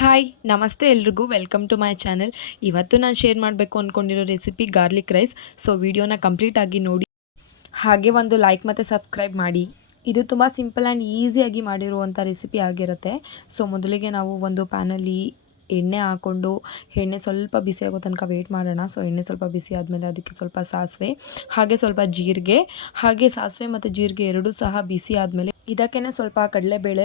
Hi ನಮಸ್ತೆ ಎಲ್ರಿಗೂ welcome to my channel. ಇವತ್ತು ನಾನು ಶೇರ್ ಮಾಡಬೇಕು ಅಂದ್ಕೊಂಡಿರೋ ರೆಸಿಪಿ ಗಾರ್ಲಿಕ್ ರೈಸ್. ಸೊ ವಿಡಿಯೋನ ಕಂಪ್ಲೀಟಾಗಿ ನೋಡಿ, ಹಾಗೆ ಒಂದು ಲೈಕ್ ಮತ್ತು ಸಬ್ಸ್ಕ್ರೈಬ್ ಮಾಡಿ. ಇದು ತುಂಬ ಸಿಂಪಲ್ ಆ್ಯಂಡ್ ಈಸಿಯಾಗಿ ಮಾಡಿರುವಂಥ ರೆಸಿಪಿ ಆಗಿರುತ್ತೆ. ಸೊ ಮೊದಲಿಗೆ ನಾವು ಒಂದು ಪ್ಯಾನಲ್ಲಿ ಎಣ್ಣೆ ಹಾಕ್ಕೊಂಡು ಎಣ್ಣೆ ಸ್ವಲ್ಪ ಬಿಸಿ ಆಗೋ ತನಕ ವೆಯ್ಟ್ ಮಾಡೋಣ. ಸೊ ಎಣ್ಣೆ ಸ್ವಲ್ಪ ಬಿಸಿ ಆದಮೇಲೆ ಅದಕ್ಕೆ ಸ್ವಲ್ಪ ಸಾಸಿವೆ, ಹಾಗೆ ಸ್ವಲ್ಪ ಜೀರಿಗೆ, ಹಾಗೆ ಸಾಸಿವೆ ಮತ್ತು ಜೀರಿಗೆ ಎರಡೂ ಸಹ ಬಿಸಿ ಆದಮೇಲೆ ಇದಕ್ಕೇ ಸ್ವಲ್ಪ ಕಡಲೆಬೇಳೆ,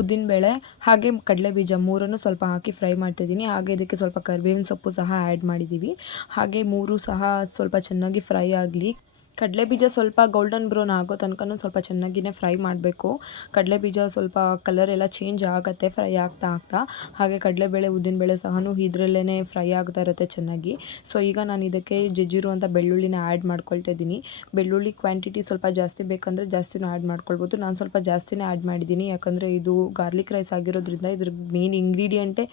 ಉದ್ದಿನಬೇಳೆ ಹಾಗೆ ಕಡಲೆಬೀಜ ಮೂರನ್ನು ಸ್ವಲ್ಪ ಹಾಕಿ ಫ್ರೈ ಮಾಡ್ತಿದ್ದೀನಿ. ಹಾಗೆ ಇದಕ್ಕೆ ಸ್ವಲ್ಪ ಕರಿಬೇವಿನ ಸೊಪ್ಪು ಸಹ ಆ್ಯಡ್ ಮಾಡಿದ್ದೀವಿ. ಹಾಗೆ ಮೂರು ಸಹ ಸ್ವಲ್ಪ ಚೆನ್ನಾಗಿ ಫ್ರೈ ಆಗಲಿ. ಕಡಲೆಬೀಜ ಸ್ವಲ್ಪ ಗೋಲ್ಡನ್ ಬ್ರೌನ್ ಆಗೋ ತನಕ ಸ್ವಲ್ಪ ಚೆನ್ನಾಗಿಯೇ ಫ್ರೈ ಮಾಡಬೇಕು. ಕಡಲೆಬೀಜ ಸ್ವಲ್ಪ ಕಲರ್ ಎಲ್ಲ ಚೇಂಜ್ ಆಗುತ್ತೆ ಫ್ರೈ ಆಗ್ತಾ ಆಗ್ತಾ. ಹಾಗೆ ಕಡಲೆಬೇಳೆ ಉದ್ದಿನಬೇಳೆ ಸಹ ಇದರಲ್ಲೇ ಫ್ರೈ ಆಗ್ತಾ ಇರುತ್ತೆ ಚೆನ್ನಾಗಿ. ಸೊ ಈಗ ನಾನು ಇದಕ್ಕೆ ಜಜ್ಜಿರುವಂಥ ಬೆಳ್ಳುಳ್ಳಿನ ಆ್ಯಡ್ ಮಾಡ್ಕೊಳ್ತಾ ಇದ್ದೀನಿ. ಬೆಳ್ಳುಳ್ಳಿ ಕ್ವಾಂಟಿಟಿ ಸ್ವಲ್ಪ ಜಾಸ್ತಿ ಬೇಕಂದರೆ ಜಾಸ್ತಿನೂ ಆ್ಯಡ್ ಮಾಡ್ಕೊಳ್ಬೋದು. ನಾನು ಸ್ವಲ್ಪ ಜಾಸ್ತಿನೇ ಆ್ಯಡ್ ಮಾಡಿದ್ದೀನಿ, ಯಾಕಂದರೆ ಇದು ಗಾರ್ಲಿಕ್ ರೈಸ್ ಆಗಿರೋದ್ರಿಂದ ಇದ್ರ ಮೇನ್ ಇಂಗ್ರೀಡಿಯೆಂಟೇ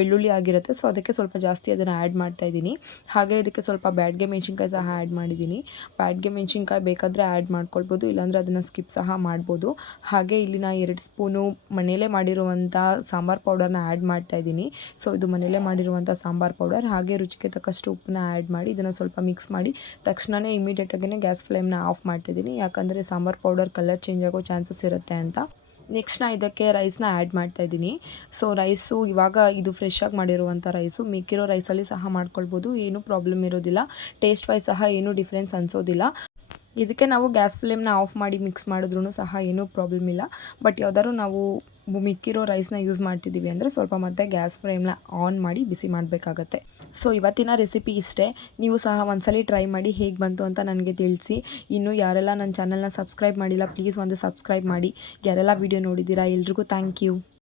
ಬೆಳ್ಳುಳ್ಳಿ ಆಗಿರುತ್ತೆ. ಸೊ ಅದಕ್ಕೆ ಸ್ವಲ್ಪ ಜಾಸ್ತಿ ಅದನ್ನು ಆ್ಯಡ್ ಮಾಡ್ತಾಯಿದ್ದೀನಿ. ಹಾಗೆ ಇದಕ್ಕೆ ಸ್ವಲ್ಪ ಬ್ಯಾಡಗೆ ಮೆಣಸಿನ್ಕಾಯಿ ಸಹ ಆ್ಯಡ್ ಮಾಡಿದ್ದೀನಿ. ಬ್ಯಾಡಗೆ ಮೆಣಸಿನ್ಕಾಯಿ ಬೇಕಾದರೆ ಆ್ಯಡ್ ಮಾಡ್ಕೊಳ್ಬೋದು, ಇಲ್ಲಾಂದರೆ ಅದನ್ನು ಸ್ಕಿಪ್ ಸಹ ಮಾಡ್ಬೋದು. ಹಾಗೆ ಇಲ್ಲಿ ನಾನು 2 ಸ್ಪೂನು ಮನೆಯಲ್ಲೇ ಮಾಡಿರುವಂಥ ಸಾಂಬಾರು ಪೌಡರ್ನ ಆ್ಯಡ್ ಮಾಡ್ತಾಯಿದ್ದೀನಿ. ಸೊ ಇದು ಮನೆಯಲ್ಲೇ ಮಾಡಿರುವಂಥ ಸಾಂಬಾರು ಪೌಡರ್. ಹಾಗೆ ರುಚಿಗೆ ತಕ್ಕಷ್ಟು ಉಪ್ಪನ್ನ ಆ್ಯಡ್ ಮಾಡಿ ಇದನ್ನು ಸ್ವಲ್ಪ ಮಿಕ್ಸ್ ಮಾಡಿ ತಕ್ಷಣವೇ ಇಮಿಡಿಯೇಟಾಗಿ ಗ್ಯಾಸ್ ಫ್ಲೇಮ್ನ ಆಫ್ ಮಾಡ್ತಿದ್ದೀನಿ, ಯಾಕಂದರೆ ಸಾಂಬಾರು ಪೌಡರ್ ಕಲರ್ ಚೇಂಜ್ ಆಗೋ ಚಾನ್ಸಸ್ ಇರುತ್ತೆ ಅಂತ. ನೆಕ್ಸ್ಟ್ ನಾನು ಇದಕ್ಕೆ ರೈಸ್ನ ಆ್ಯಡ್ ಮಾಡ್ತಾಯಿದ್ದೀನಿ. ಸೊ ರೈಸು ಇವಾಗ ಇದು ಫ್ರೆಶ್ಶಾಗಿ ಮಾಡಿರುವಂಥ ರೈಸು, ಮಿಕ್ಕಿರೋ ರೈಸಲ್ಲಿ ಸಹ ಮಾಡ್ಕೊಳ್ಬೋದು, ಏನೂ ಪ್ರಾಬ್ಲಮ್ ಇರೋದಿಲ್ಲ. ಟೇಸ್ಟ್ ವೈಸ್ ಸಹ ಏನೂ ಡಿಫ್ರೆನ್ಸ್ ಅನಿಸೋದಿಲ್ಲ. ಇದಕ್ಕೆ ನಾವು ಗ್ಯಾಸ್ ಫ್ಲೇಮ್ನ ಆಫ್ ಮಾಡಿ ಮಿಕ್ಸ್ ಮಾಡಿದ್ರೂ ಸಹ ಏನೂ ಪ್ರಾಬ್ಲಮ್ ಇಲ್ಲ. ಬಟ್ ಯಾವ್ದಾದ್ರು ನಾವು ಮಿಕ್ಕಿರೋ ರೈಸ್ನ ಯೂಸ್ ಮಾಡ್ತಿದ್ದೀವಿ ಅಂದರೆ ಸ್ವಲ್ಪ ಮತ್ತೆ ಗ್ಯಾಸ್ ಫ್ಲೇಮ್ನ ಆನ್ ಮಾಡಿ ಬಿಸಿ ಮಾಡಬೇಕಾಗತ್ತೆ. ಸೊ ಇವತ್ತಿನ ರೆಸಿಪಿ ಇಷ್ಟೇ. ನೀವು ಸಹ ಒಂದ್ಸಲಿ ಟ್ರೈ ಮಾಡಿ ಹೇಗೆ ಬಂತು ಅಂತ ನನಗೆ ತಿಳಿಸಿ. ಇನ್ನು ಯಾರೆಲ್ಲ ನನ್ನ ಚಾನಲ್ನ ಸಬ್ಸ್ಕ್ರೈಬ್ ಮಾಡಿಲ್ಲ ಪ್ಲೀಸ್ ಒಂದು ಸಬ್ಸ್ಕ್ರೈಬ್ ಮಾಡಿ. ಯಾರೆಲ್ಲ ವೀಡಿಯೋ ನೋಡಿದ್ದೀರಾ ಎಲ್ರಿಗೂ ಥ್ಯಾಂಕ್ ಯು.